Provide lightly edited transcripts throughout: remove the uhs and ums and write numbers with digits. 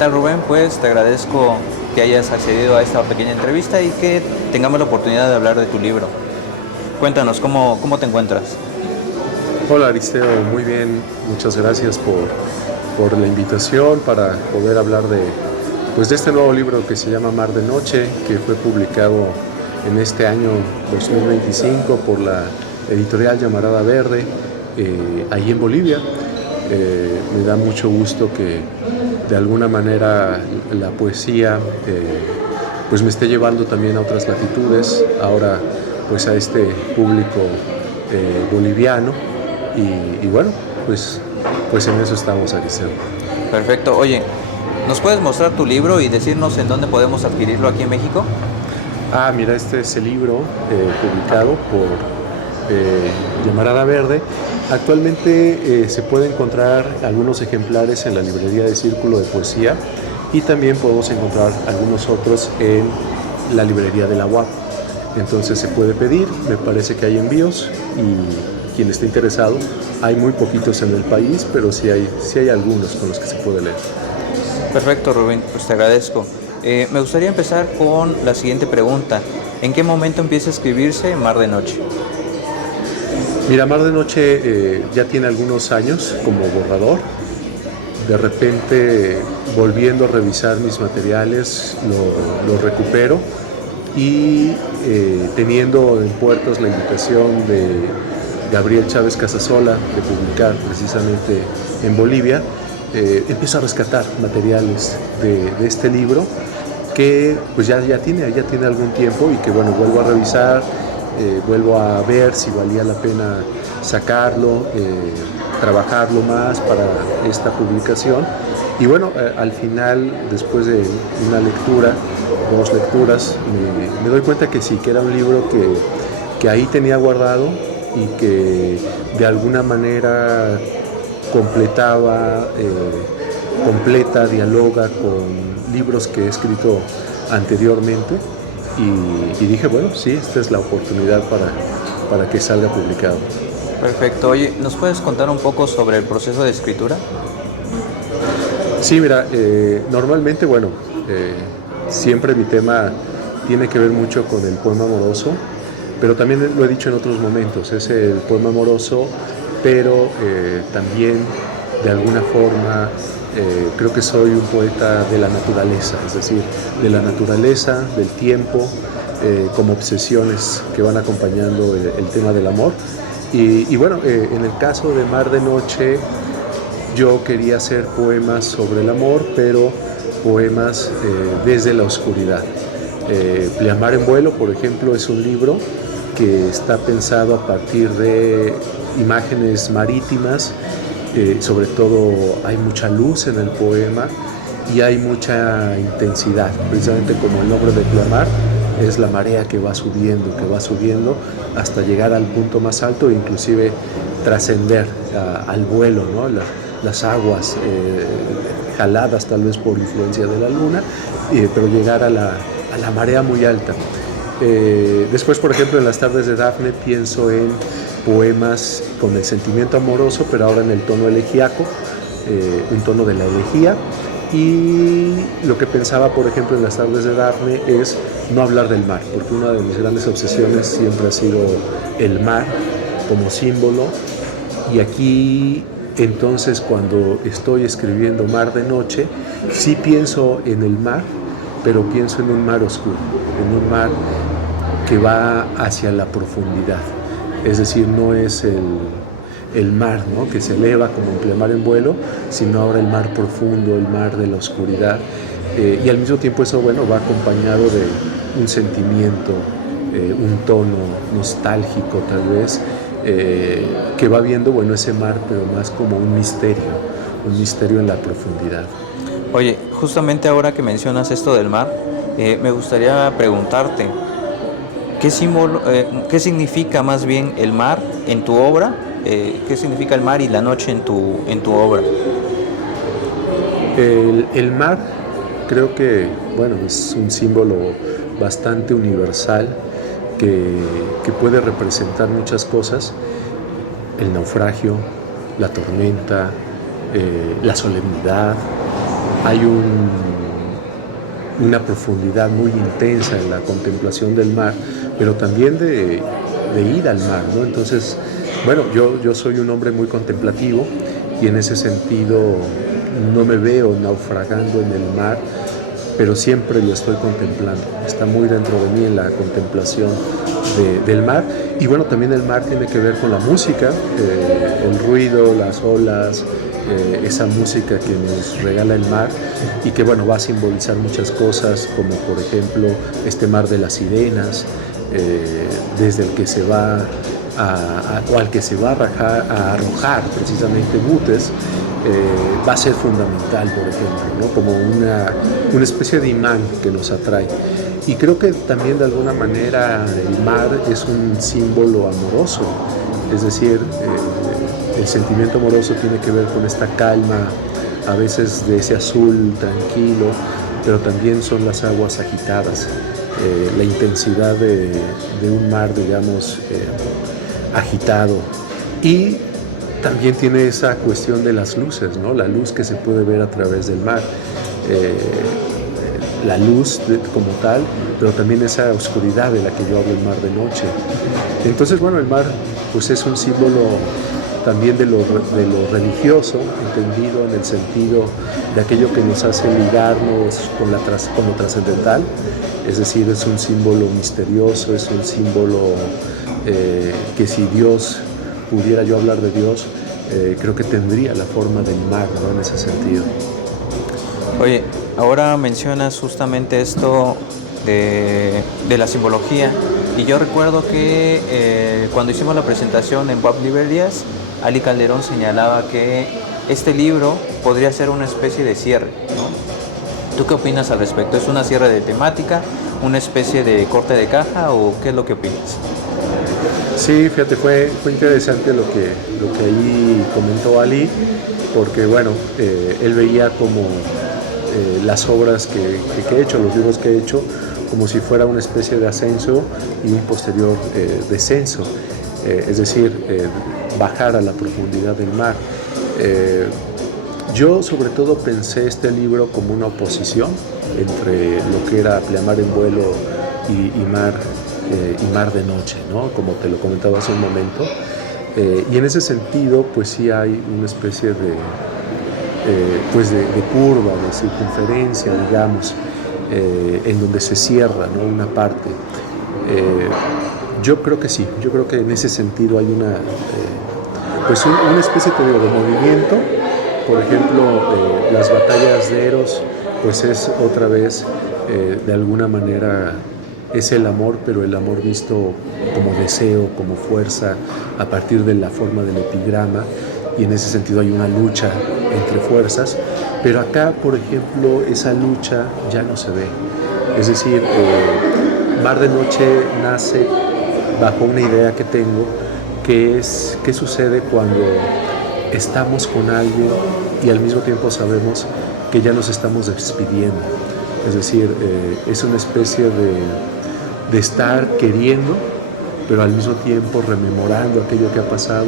tal, Rubén? Pues te agradezco que hayas accedido a esta pequeña entrevista y que tengamos la oportunidad de hablar de tu libro. Cuéntanos, ¿cómo te encuentras? Hola Aristeo, muy bien, muchas gracias por la invitación para poder hablar de este nuevo libro que se llama Mar de Noche, que fue publicado en este año 2025 por la editorial Llamarada Verde, ahí en Bolivia. Me da mucho gusto que de alguna manera la poesía pues me esté llevando también a otras latitudes, ahora pues a este público boliviano y bueno, pues en eso estamos, Aristeo. Perfecto. Oye, ¿nos puedes mostrar tu libro y decirnos en dónde podemos adquirirlo aquí en México? Mira, este es el libro publicado por Llamarada Verde. Actualmente se puede encontrar algunos ejemplares en la librería de Círculo de Poesía y también podemos encontrar algunos otros en la librería de la UAP. Entonces se puede pedir, me parece que hay envíos y quien esté interesado, hay muy poquitos en el país, pero sí hay algunos con los que se puede leer. Perfecto, Rubén, pues te agradezco. Me gustaría empezar con la siguiente pregunta. ¿En qué momento empieza a escribirse Mar de Noche? Mira, Mar de Noche ya tiene algunos años como borrador. De repente, volviendo a revisar mis materiales, lo recupero y teniendo en puertas la invitación de Gabriel Chávez Casasola de publicar precisamente en Bolivia, empiezo a rescatar materiales de este libro que pues ya tiene algún tiempo y que bueno, vuelvo a revisar, vuelvo a ver si valía la pena sacarlo, trabajarlo más para esta publicación. Y bueno, al final, después de una lectura, dos lecturas, me doy cuenta que sí, que era un libro que ahí tenía guardado y que de alguna manera completa, dialoga con libros que he escrito anteriormente y dije, bueno, sí, esta es la oportunidad para que salga publicado. Perfecto. Oye, ¿nos puedes contar un poco sobre el proceso de escritura? Sí, mira, normalmente, bueno, siempre mi tema tiene que ver mucho con el poema amoroso, pero también lo he dicho en otros momentos, es el poema amoroso, pero también de alguna forma creo que soy un poeta de la naturaleza, es decir, de la naturaleza, del tiempo, como obsesiones que van acompañando el tema del amor. Y bueno, en el caso de Mar de Noche, yo quería hacer poemas sobre el amor, pero poemas desde la oscuridad. Pleamar en vuelo, por ejemplo, es un libro que está pensado a partir de imágenes marítimas, sobre todo hay mucha luz en el poema y hay mucha intensidad, precisamente como el nombre de Pleamar, es la marea que va subiendo hasta llegar al punto más alto e inclusive trascender al vuelo, ¿no? Las aguas jaladas tal vez por influencia de la luna, pero llegar a la marea muy alta. Después, por ejemplo, en Las tardes de Dafne pienso en poemas con el sentimiento amoroso, pero ahora en el tono elegíaco, un tono de la elegía. Y lo que pensaba, por ejemplo, en Las tardes de Dafne es no hablar del mar, porque una de mis grandes obsesiones siempre ha sido el mar como símbolo. Y aquí, entonces, cuando estoy escribiendo Mar de Noche, sí pienso en el mar, pero pienso en un mar oscuro, en un mar que va hacia la profundidad. Es decir, no es el mar, ¿no?, que se eleva como en Pleamar en vuelo, sino ahora el mar profundo, el mar de la oscuridad. Y al mismo tiempo eso, bueno, va acompañado de un sentimiento, un tono nostálgico tal vez, que va viendo, bueno, ese mar, pero más como un misterio en la profundidad. Oye, justamente ahora que mencionas esto del mar, me gustaría preguntarte, ¿qué significa más bien el mar en tu obra? ¿Qué significa el mar y la noche en tu obra? El mar creo que, bueno, es un símbolo bastante universal que puede representar muchas cosas: el naufragio, la tormenta, la solemnidad, hay una profundidad muy intensa en la contemplación del mar, pero también de ir al mar, ¿no? Entonces, bueno, yo soy un hombre muy contemplativo y en ese sentido no me veo naufragando en el mar, pero siempre lo estoy contemplando. Está muy dentro de mí en la contemplación del mar. Y bueno, también el mar tiene que ver con la música, el ruido, las olas, esa música que nos regala el mar y que bueno, va a simbolizar muchas cosas, como por ejemplo este mar de las sirenas, desde el que se va o al que se va a arrojar precisamente Butes, va a ser fundamental, por ejemplo, ¿no? Como una especie de imán que nos atrae. Y creo que también de alguna manera el mar es un símbolo amoroso, es decir, el sentimiento amoroso tiene que ver con esta calma, a veces de ese azul tranquilo, pero también son las aguas agitadas, la intensidad de un mar, digamos, agitado. Y también tiene esa cuestión de las luces, ¿no? La luz que se puede ver a través del mar, la luz como tal, pero también esa oscuridad de la que yo hablo, el mar de noche. Entonces, bueno, el mar pues es un símbolo también de lo religioso, entendido en el sentido de aquello que nos hace ligarnos con lo trascendental, es decir, es un símbolo misterioso, es un símbolo que si Dios, pudiera yo hablar de Dios, creo que tendría la forma del mar, ¿no? En ese sentido. Oye, ahora mencionas justamente esto de la simbología, y yo recuerdo que cuando hicimos la presentación en Pub Librerías, Ali Calderón señalaba que este libro podría ser una especie de cierre, ¿no? ¿Tú qué opinas al respecto? ¿Es una cierre de temática, una especie de corte de caja, o qué es lo que opinas? Sí, fíjate, fue interesante lo que ahí comentó Ali, porque bueno, él veía como las obras que he hecho, los libros que he hecho, como si fuera una especie de ascenso y un posterior descenso, es decir, bajar a la profundidad del mar. Yo sobre todo pensé este libro como una oposición entre lo que era Pleamar en vuelo y mar de noche, ¿no? Como te lo comentaba hace un momento. Y en ese sentido, pues sí hay una especie de curva, de circunferencia, digamos, en donde se cierra, ¿no? Una parte. Yo creo que sí, yo creo que en ese sentido hay una especie de movimiento. Por ejemplo, las batallas de Eros, pues es otra vez, de alguna manera, es el amor, pero el amor visto como deseo, como fuerza, a partir de la forma del epigrama, y en ese sentido hay una lucha entre fuerzas, pero acá, por ejemplo, esa lucha ya no se ve. Es decir, Mar de Noche nace bajo una idea que tengo, que es qué sucede cuando estamos con alguien y al mismo tiempo sabemos que ya nos estamos despidiendo. Es decir, es una especie de estar queriendo, pero al mismo tiempo rememorando aquello que ha pasado,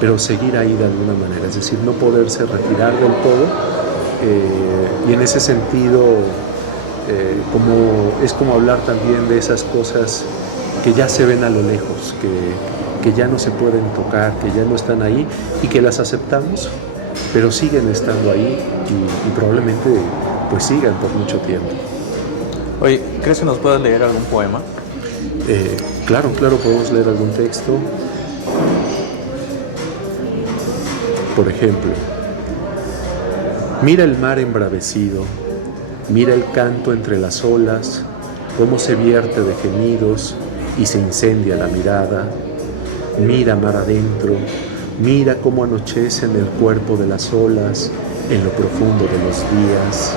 pero seguir ahí de alguna manera, es decir, no poderse retirar del todo, y en ese sentido es como hablar también de esas cosas que ya se ven a lo lejos, que ya no se pueden tocar, que ya no están ahí y que las aceptamos, pero siguen estando ahí y probablemente pues sigan por mucho tiempo. Oye, ¿crees que nos puedas leer algún poema? Claro, podemos leer algún texto. Por ejemplo, mira el mar embravecido, mira el canto entre las olas, cómo se vierte de gemidos y se incendia la mirada. Mira mar adentro, mira cómo anochece en el cuerpo de las olas, en lo profundo de los días.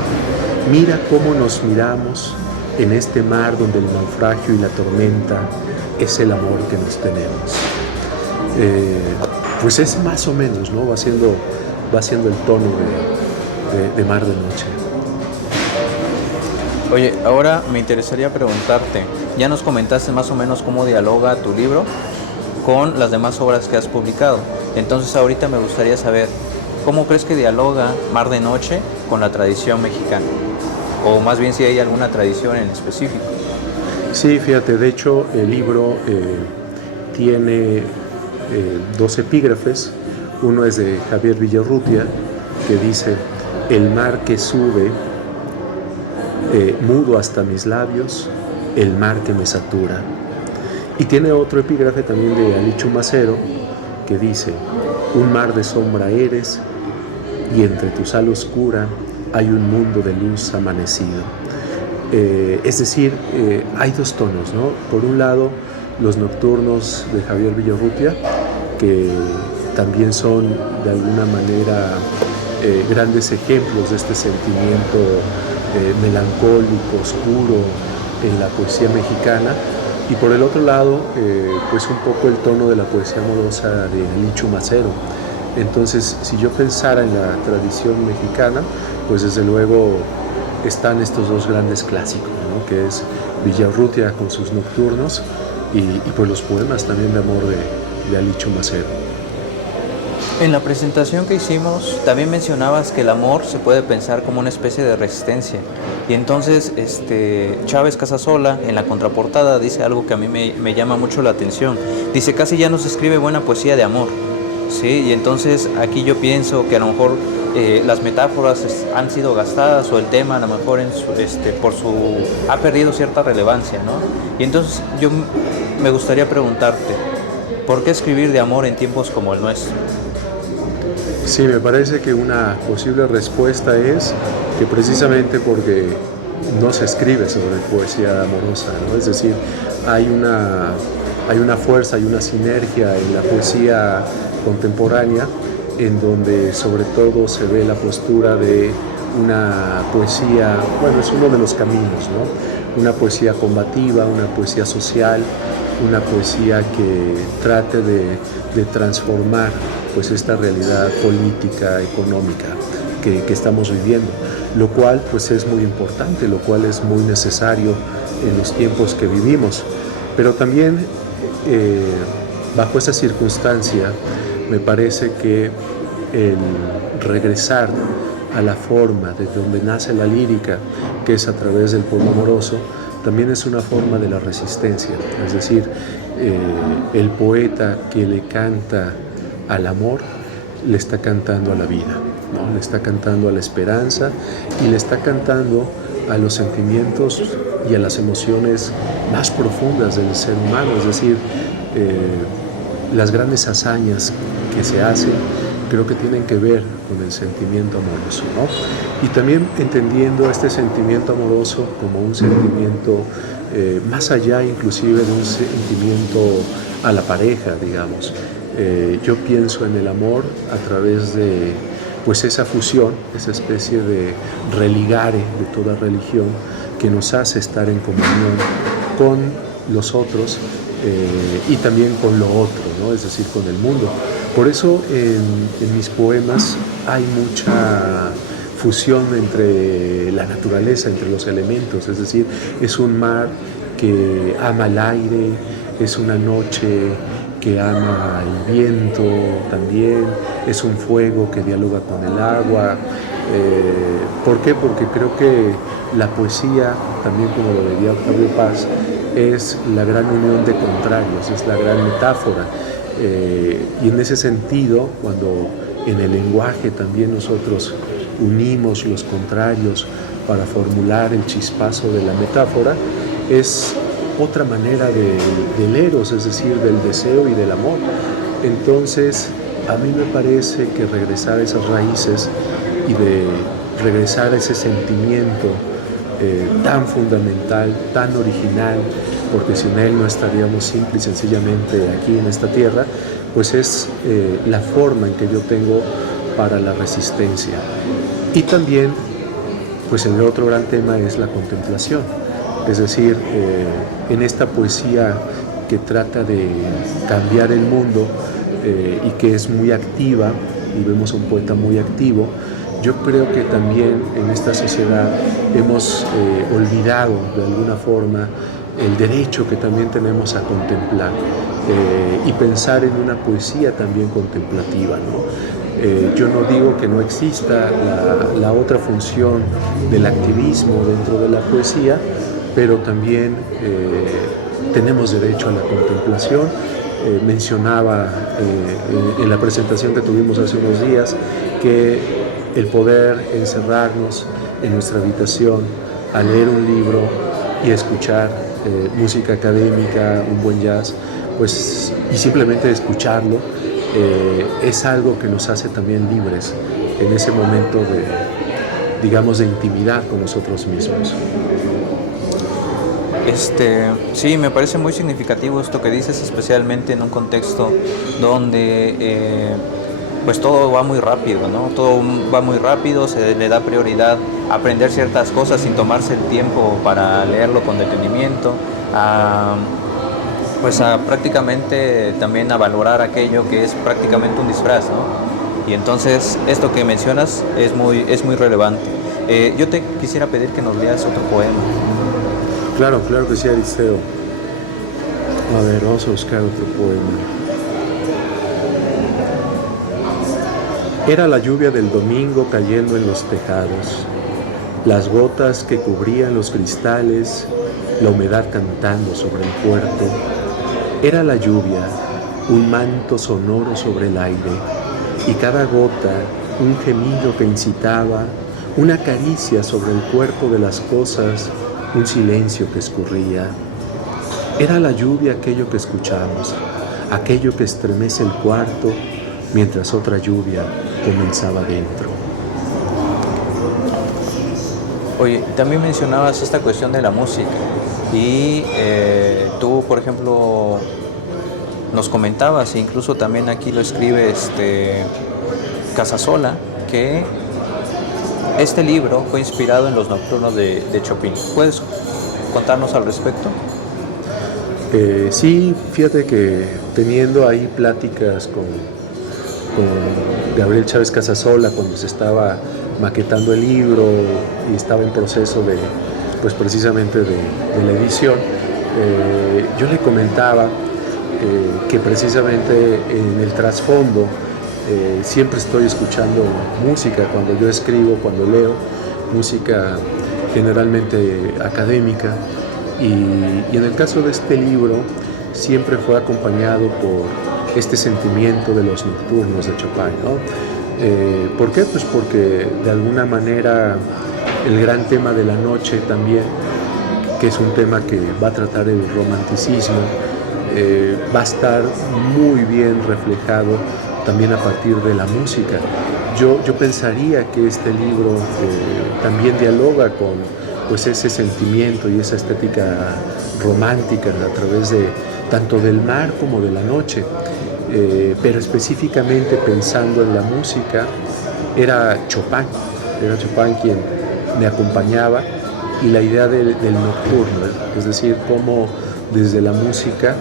Mira cómo nos miramos en este mar donde el naufragio y la tormenta es el amor que nos tenemos. Pues es más o menos, ¿no? Va siendo el tono de Mar de Noche. Oye, ahora me interesaría preguntarte, ya nos comentaste más o menos cómo dialoga tu libro con las demás obras que has publicado. Entonces ahorita me gustaría saber, ¿cómo crees que dialoga Mar de Noche con la tradición mexicana? O más bien si hay alguna tradición en específico. Sí, fíjate, de hecho el libro tiene dos epígrafes. Uno es de Javier Villarrutia, que dice: el mar que sube, mudo hasta mis labios, el mar que me satura. Y tiene otro epígrafe también de Alichu Macero, que dice: un mar de sombra eres, y entre tu sal oscura hay un mundo de luz amanecido. Es decir, hay dos tonos, ¿no? Por un lado, los nocturnos de Javier Villarrutia, que también son de alguna manera grandes ejemplos de este sentimiento melancólico, oscuro en la poesía mexicana. Y por el otro lado, pues un poco el tono de la poesía amorosa de Alichu Macero. Entonces, si yo pensara en la tradición mexicana, pues desde luego están estos dos grandes clásicos, ¿no? Que es Villarrutia con sus nocturnos y pues los poemas también de amor de Alichu Macero. En la presentación que hicimos también mencionabas que el amor se puede pensar como una especie de resistencia. Y entonces Chávez Casasola en la contraportada dice algo que a mí me llama mucho la atención. Dice: casi ya no se escribe buena poesía de amor. ¿Sí? Y entonces aquí yo pienso que a lo mejor las metáforas han sido gastadas, o el tema a lo mejor ha perdido cierta relevancia, ¿no? Y entonces yo me gustaría preguntarte: ¿por qué escribir de amor en tiempos como el nuestro? Sí, me parece que una posible respuesta es que precisamente porque no se escribe sobre poesía amorosa, ¿no? Es decir, hay una fuerza, hay una sinergia en la poesía contemporánea, en donde sobre todo se ve la postura de una poesía, bueno, es uno de los caminos, ¿no? Una poesía combativa, una poesía social, una poesía que trate de transformar pues esta realidad política, económica que estamos viviendo, lo cual pues es muy importante, lo cual es muy necesario en los tiempos que vivimos. Pero también bajo esa circunstancia me parece que el regresar a la forma de donde nace la lírica, que es a través del poema amoroso, también es una forma de la resistencia. Es decir, el poeta que le canta al amor, le está cantando a la vida, ¿no? Le está cantando a la esperanza y le está cantando a los sentimientos y a las emociones más profundas del ser humano. Es decir, las grandes hazañas que se hacen creo que tienen que ver con el sentimiento amoroso, ¿no? Y también entendiendo este sentimiento amoroso como un sentimiento más allá inclusive de un sentimiento a la pareja, digamos. Yo pienso en el amor a través de pues esa fusión, esa especie de religare de toda religión que nos hace estar en comunión con los otros y también con lo otro, ¿no? Es decir, con el mundo. Por eso en mis poemas hay mucha fusión entre la naturaleza, entre los elementos, es decir, es un mar que ama el aire, es una noche que ama el viento también, es un fuego que dialoga con el agua. ¿Por qué? Porque creo que la poesía, también como lo diría Octavio Paz, es la gran unión de contrarios, es la gran metáfora. Y en ese sentido, cuando en el lenguaje también nosotros unimos los contrarios para formular el chispazo de la metáfora, es otra manera del eros, es decir, del deseo y del amor. Entonces, a mí me parece que regresar a esas raíces y de regresar a ese sentimiento tan fundamental, tan original, porque sin él no estaríamos simple y sencillamente aquí en esta tierra, pues es la forma en que yo tengo para la resistencia. Y también, pues el otro gran tema es la contemplación. Es decir, en esta poesía que trata de cambiar el mundo y que es muy activa, y vemos a un poeta muy activo, yo creo que también en esta sociedad hemos olvidado de alguna forma el derecho que también tenemos a contemplar y pensar en una poesía también contemplativa, ¿no? Yo no digo que no exista la otra función del activismo dentro de la poesía, pero también tenemos derecho a la contemplación. Mencionaba en la presentación que tuvimos hace unos días que el poder encerrarnos en nuestra habitación a leer un libro y escuchar música académica, un buen jazz, pues, y simplemente escucharlo, es algo que nos hace también libres en ese momento de, digamos, de intimidad con nosotros mismos. Sí, me parece muy significativo esto que dices, especialmente en un contexto donde pues todo va muy rápido, ¿no? Todo va muy rápido, se le da prioridad a aprender ciertas cosas sin tomarse el tiempo para leerlo con detenimiento, pues a prácticamente también a valorar aquello que es prácticamente un disfraz, ¿no? Y entonces esto que mencionas es muy relevante. Yo te quisiera pedir que nos leas otro poema. Claro, claro que sí, Aristeo. A ver, vamos a buscar otro poema. Era la lluvia del domingo cayendo en los tejados, las gotas que cubrían los cristales, la humedad cantando sobre el puerto. Era la lluvia, un manto sonoro sobre el aire, y cada gota un gemido que incitaba, una caricia sobre el cuerpo de las cosas, un silencio que escurría. Era la lluvia aquello que escuchamos, aquello que estremece el cuarto, mientras otra lluvia comenzaba dentro. Oye, también mencionabas esta cuestión de la música y tú, por ejemplo, nos comentabas, e incluso también aquí lo escribe Casasola, que este libro fue inspirado en los nocturnos de Chopin. ¿Puedes contarnos al respecto? Sí, fíjate que teniendo ahí pláticas con Gabriel Chávez Casasola cuando se estaba maquetando el libro y estaba en proceso de, pues precisamente de la edición, yo le comentaba que precisamente en el trasfondo siempre estoy escuchando música cuando yo escribo, cuando leo, música generalmente académica, y en el caso de este libro siempre fue acompañado por este sentimiento de los nocturnos de Chopin, ¿no? ¿Por qué? Pues porque de alguna manera el gran tema de la noche también, que es un tema que va a tratar el romanticismo, va a estar muy bien reflejado también a partir de la música. Yo pensaría que este libro también dialoga con pues ese sentimiento y esa estética romántica a través de tanto del mar como de la noche, pero específicamente pensando en la música, era Chopin quien me acompañaba, y la idea del nocturno, es decir, cómo desde la música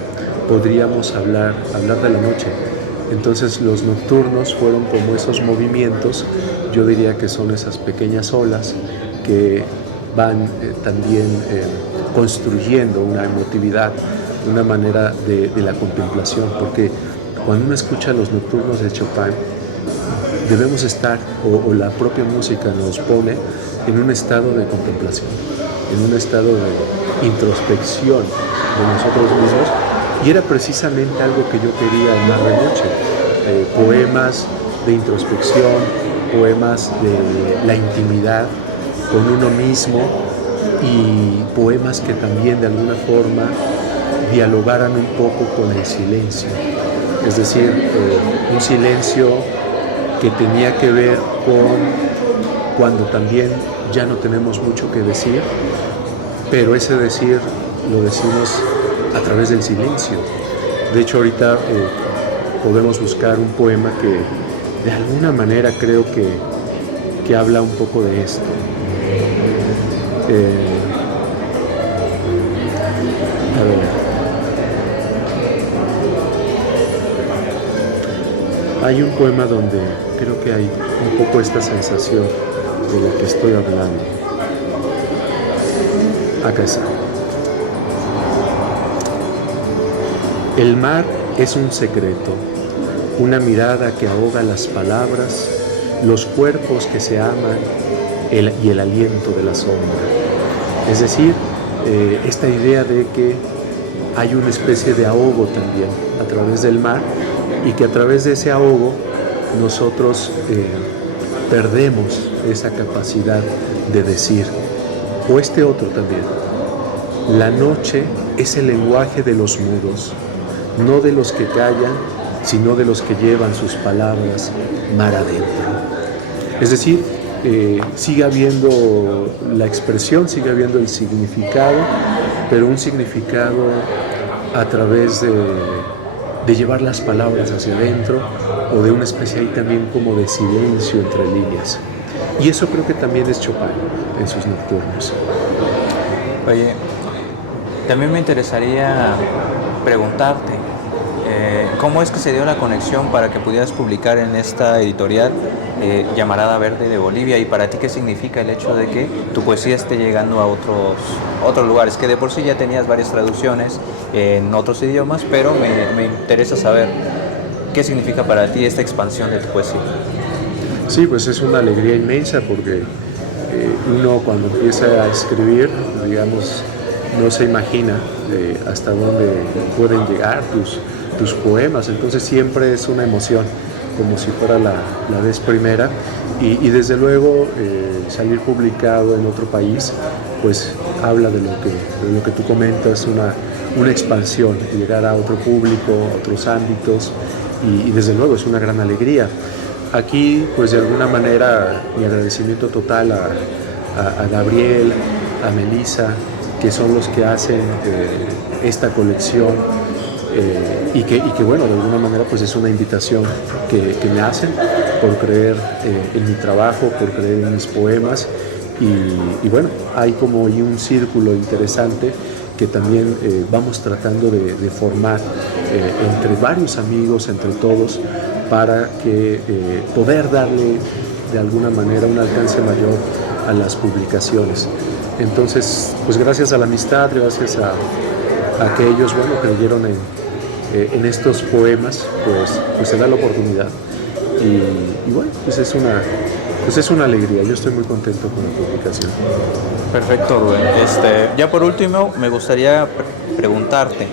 podríamos hablar de la noche. Entonces los nocturnos fueron como esos movimientos, yo diría que son esas pequeñas olas que van también construyendo una emotividad, una manera de la contemplación, porque cuando uno escucha los nocturnos de Chopin, debemos estar, o la propia música nos pone en un estado de contemplación, en un estado de introspección de nosotros mismos, y era precisamente algo que yo quería en Mar de Noche, poemas de introspección, poemas de la intimidad con uno mismo, y poemas que también de alguna forma dialogaran un poco con el silencio, es decir, un silencio que tenía que ver con cuando también ya no tenemos mucho que decir, pero ese decir lo decimos a través del silencio. De hecho, ahorita podemos buscar un poema que de alguna manera creo que habla un poco de esto. A ver. Hay un poema donde creo que hay un poco esta sensación de la que estoy hablando. Acá está. El mar es un secreto, una mirada que ahoga las palabras, los cuerpos que se aman y el aliento de la sombra. Es decir, esta idea de que hay una especie de ahogo también a través del mar y que a través de ese ahogo nosotros perdemos esa capacidad de decir. O este otro también. La noche es el lenguaje de los mudos, no de los que callan, sino de los que llevan sus palabras mar adentro. Es decir, sigue habiendo la expresión, sigue habiendo el significado, pero un significado a través de llevar las palabras hacia adentro o de una especie ahí también como de silencio entre líneas. Y eso creo que también es Chopin en sus nocturnos. Oye, también me interesaría preguntarte, ¿cómo es que se dio la conexión para que pudieras publicar en esta editorial Llamarada Verde de Bolivia? Y para ti, ¿qué significa el hecho de que tu poesía esté llegando a otros lugares? Que de por sí ya tenías varias traducciones en otros idiomas, pero me interesa saber qué significa para ti esta expansión de tu poesía. Sí, pues es una alegría inmensa porque uno cuando empieza a escribir, digamos, no se imagina hasta dónde pueden llegar tus poemas, entonces siempre es una emoción, como si fuera la vez primera, y desde luego salir publicado en otro país, pues habla de lo que tú comentas, una expansión, llegar a otro público, a otros ámbitos, y desde luego es una gran alegría. Aquí, pues de alguna manera, mi agradecimiento total a Gabriel, a Melissa, que son los que hacen esta colección y que bueno, de alguna manera pues es una invitación que me hacen por creer en mi trabajo, por creer en mis poemas y bueno, hay como ahí un círculo interesante que también vamos tratando de formar entre varios amigos, entre todos, para que poder darle de alguna manera un alcance mayor a las publicaciones. Entonces, pues gracias a la amistad, gracias a que ellos, bueno, creyeron en estos poemas, pues se da la oportunidad. Y bueno, pues es una alegría. Yo estoy muy contento con la publicación. Perfecto, Rubén. Ya por último, me gustaría preguntarte,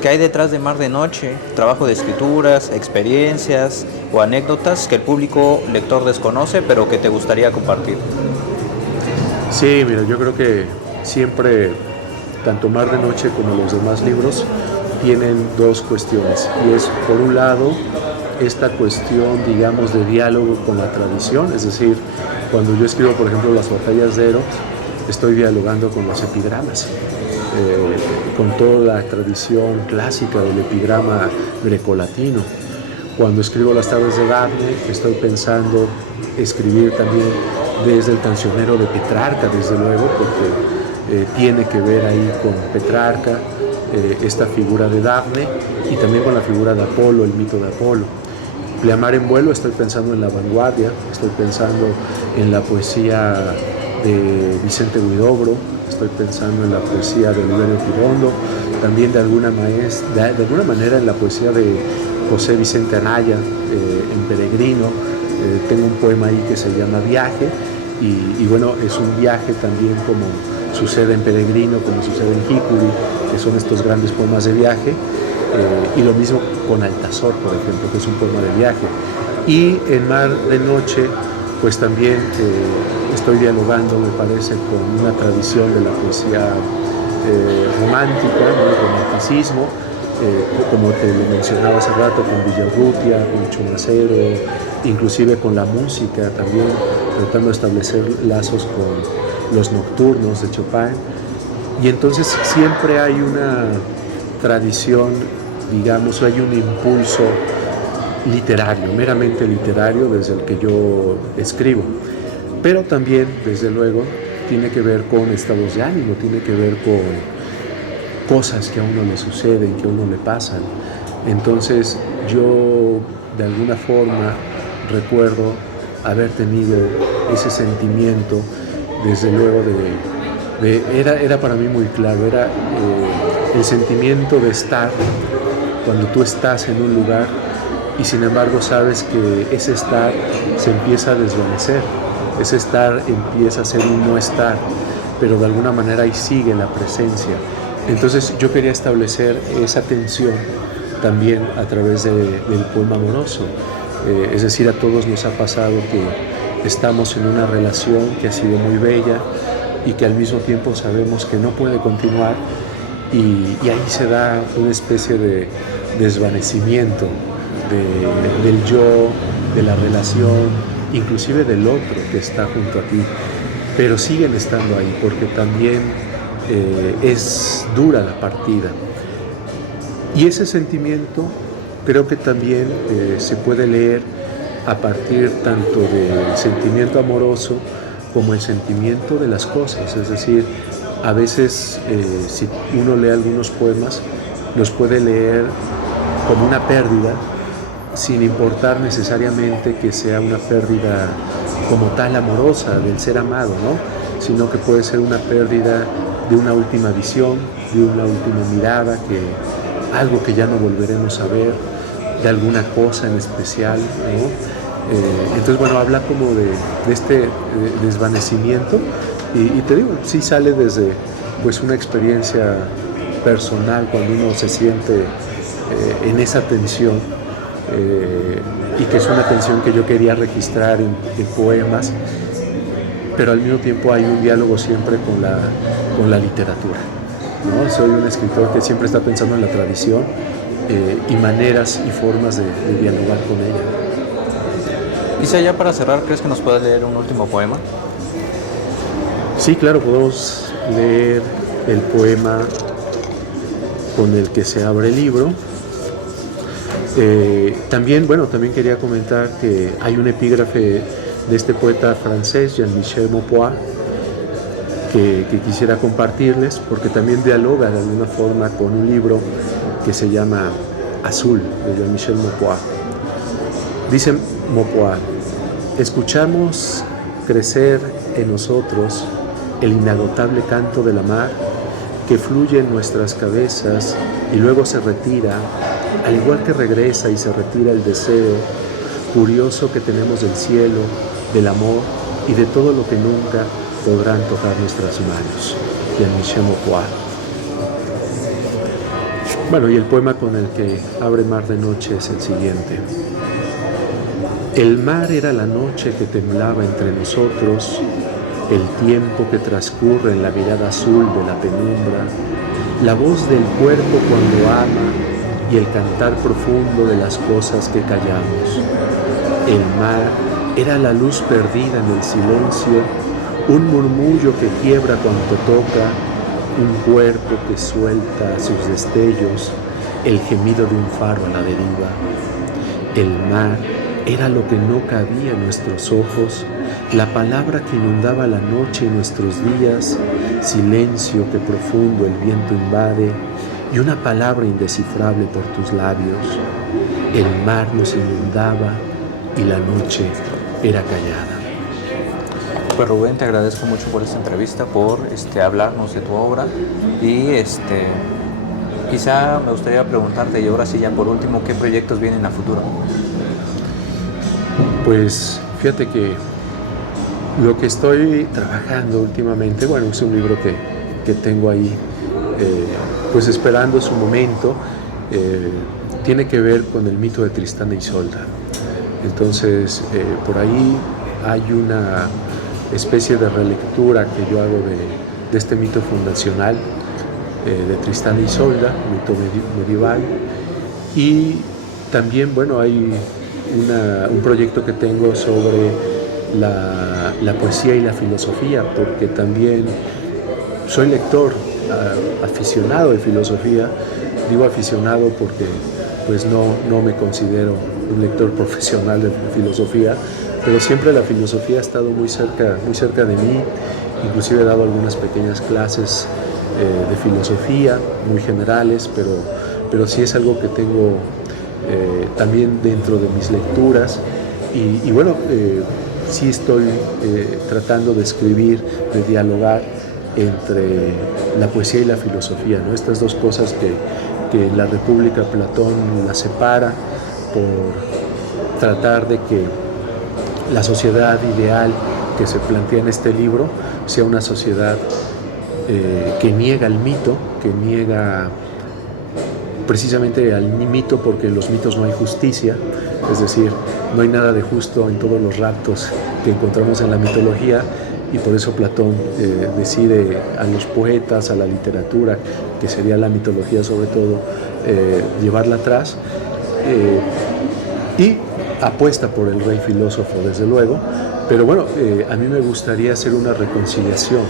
¿qué hay detrás de Mar de Noche? ¿Trabajo de escrituras, experiencias o anécdotas que el público lector desconoce, pero que te gustaría compartir? Sí, mira, yo creo que siempre, tanto Mar de Noche como los demás libros, tienen dos cuestiones. Y es, por un lado, esta cuestión, digamos, de diálogo con la tradición. Es decir, cuando yo escribo, por ejemplo, Las batallas de Eros, estoy dialogando con los epigramas, con toda la tradición clásica del epigrama grecolatino. Cuando escribo Las tardes de Dafne, estoy pensando escribir también desde el cancionero de Petrarca, desde luego, porque tiene que ver ahí con Petrarca, esta figura de Dafne, y también con la figura de Apolo, el mito de Apolo. Pleamar en vuelo, estoy pensando en la vanguardia, estoy pensando en la poesía de Vicente Huidobro, estoy pensando en la poesía de Oliverio Girondo, también de alguna manera en la poesía de José Vicente Anaya, en Peregrino. Tengo un poema ahí que se llama Viaje, y bueno, es un viaje también como sucede en Peregrino, como sucede en Hikuri, que son estos grandes poemas de viaje, y lo mismo con Altazor, por ejemplo, que es un poema de viaje. Y en Mar de Noche, pues también estoy dialogando, me parece, con una tradición de la poesía romántica, ¿no? El romanticismo, como te lo mencionaba hace rato, con Villarrutia, con Chumacero, inclusive con la música también, tratando de establecer lazos con los nocturnos de Chopin. Y entonces siempre hay una tradición, digamos, hay un impulso literario, meramente literario, desde el que yo escribo. Pero también, desde luego, tiene que ver con estados de ánimo, tiene que ver con cosas que a uno le suceden, que a uno le pasan. Entonces yo de alguna forma recuerdo haber tenido ese sentimiento, desde luego era para mí muy claro, era el sentimiento de estar, cuando tú estás en un lugar y sin embargo sabes que ese estar se empieza a desvanecer, ese estar empieza a ser un no estar, pero de alguna manera ahí sigue la presencia. Entonces yo quería establecer esa tensión también a través del poema amoroso. Es decir, a todos nos ha pasado que estamos en una relación que ha sido muy bella y que al mismo tiempo sabemos que no puede continuar, y ahí se da una especie de desvanecimiento del yo, de la relación, inclusive del otro que está junto a ti, pero siguen estando ahí porque también es dura la partida. Y ese sentimiento creo que también se puede leer a partir tanto del sentimiento amoroso como el sentimiento de las cosas. Es decir, a veces si uno lee algunos poemas, los puede leer como una pérdida, sin importar necesariamente que sea una pérdida como tal amorosa del ser amado, ¿no? Sino que puede ser una pérdida de una última visión, de una última mirada, algo que ya no volveremos a ver, de alguna cosa en especial, ¿no? Entonces, bueno, habla como de este desvanecimiento, y te digo, sí sale desde pues una experiencia personal cuando uno se siente en esa tensión, y que es una tensión que yo quería registrar en poemas, pero al mismo tiempo hay un diálogo siempre con la literatura, ¿no? Soy un escritor que siempre está pensando en la tradición y maneras y formas de dialogar con ella. Quizá ya para cerrar, ¿crees que nos puedas leer un último poema? Sí, claro, podemos leer el poema con el que se abre el libro. También quería comentar que hay un epígrafe de este poeta francés, Jean-Michel Maupoy, que quisiera compartirles, porque también dialoga de alguna forma con un libro que se llama Azul, de Jean-Michel Maupoy. Dice Maupoy: escuchamos crecer en nosotros el inagotable canto de la mar que fluye en nuestras cabezas y luego se retira, al igual que regresa y se retira el deseo curioso que tenemos del cielo, del amor y de todo lo que nunca podrán tocar nuestras manos. Jean-Michel Maupoy. Bueno, y el poema con el que abre Mar de Noche es el siguiente. El mar era la noche que temblaba entre nosotros, el tiempo que transcurre en la mirada azul de la penumbra, la voz del cuerpo cuando ama y el cantar profundo de las cosas que callamos. El mar era la luz perdida en el silencio, un murmullo que quiebra cuanto toca, un cuerpo que suelta sus destellos, el gemido de un faro a la deriva. El mar era lo que no cabía en nuestros ojos, la palabra que inundaba la noche y nuestros días, silencio que profundo el viento invade y una palabra indescifrable por tus labios. El mar nos inundaba y la noche era callada. Pues Rubén, te agradezco mucho por esta entrevista, por hablarnos de tu obra, y quizá me gustaría preguntarte, y ahora sí ya por último, ¿qué proyectos vienen a futuro? Pues fíjate que lo que estoy trabajando últimamente, es un libro que tengo ahí pues esperando su momento, tiene que ver con el mito de Tristán e Isolda. Entonces por ahí hay una especie de relectura que yo hago de este mito fundacional de Tristán e Isolda, mito medieval, y también hay un proyecto que tengo sobre la poesía y la filosofía, porque también soy lector, aficionado de filosofía. Digo aficionado porque pues no me considero un lector profesional de filosofía, pero siempre la filosofía ha estado muy cerca de mí. Inclusive he dado algunas pequeñas clases de filosofía, muy generales, pero sí es algo que tengo también dentro de mis lecturas, y sí estoy tratando de escribir, de dialogar entre la poesía y la filosofía, ¿no? Estas dos cosas que la República Platón las separa, por tratar de que la sociedad ideal que se plantea en este libro sea una sociedad que niega el mito, que niega precisamente al mito, porque en los mitos no hay justicia, es decir, no hay nada de justo en todos los raptos que encontramos en la mitología, y por eso Platón decide a los poetas, a la literatura, que sería la mitología sobre todo, llevarla atrás, y apuesta por el rey filósofo, desde luego, pero bueno, a mí me gustaría hacer una reconciliación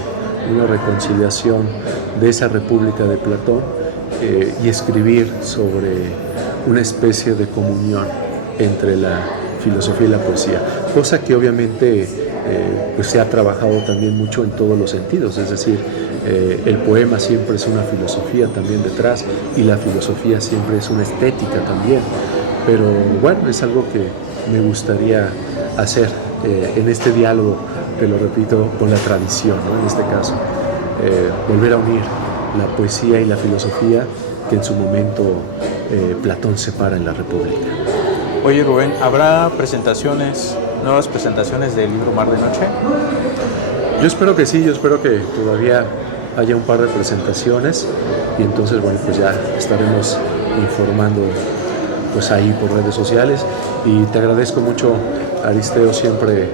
de esa república de Platón, y escribir sobre una especie de comunión entre la filosofía y la poesía, cosa que obviamente pues se ha trabajado también mucho en todos los sentidos, es decir, el poema siempre es una filosofía también detrás, y la filosofía siempre es una estética también, pero bueno, es algo que me gustaría hacer en este diálogo, te lo repito, con la tradición, ¿no? En este caso, volver a unir la poesía y la filosofía que en su momento Platón separa en la República. Oye, Rubén, ¿habrá nuevas presentaciones del libro Mar de Noche? Yo espero que sí, yo espero que todavía haya un par de presentaciones, y entonces, bueno, pues ya estaremos informando pues ahí por redes sociales, y te agradezco mucho, Aristeo, siempre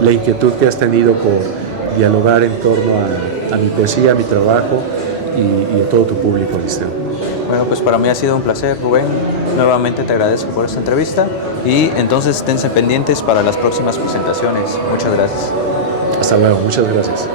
la inquietud que has tenido por dialogar en torno a mi poesía, a mi trabajo y a todo tu público, Aristeo. Bueno, pues para mí ha sido un placer, Rubén. Nuevamente te agradezco por esta entrevista, y entonces esténse pendientes para las próximas presentaciones. Muchas gracias. Hasta luego, muchas gracias.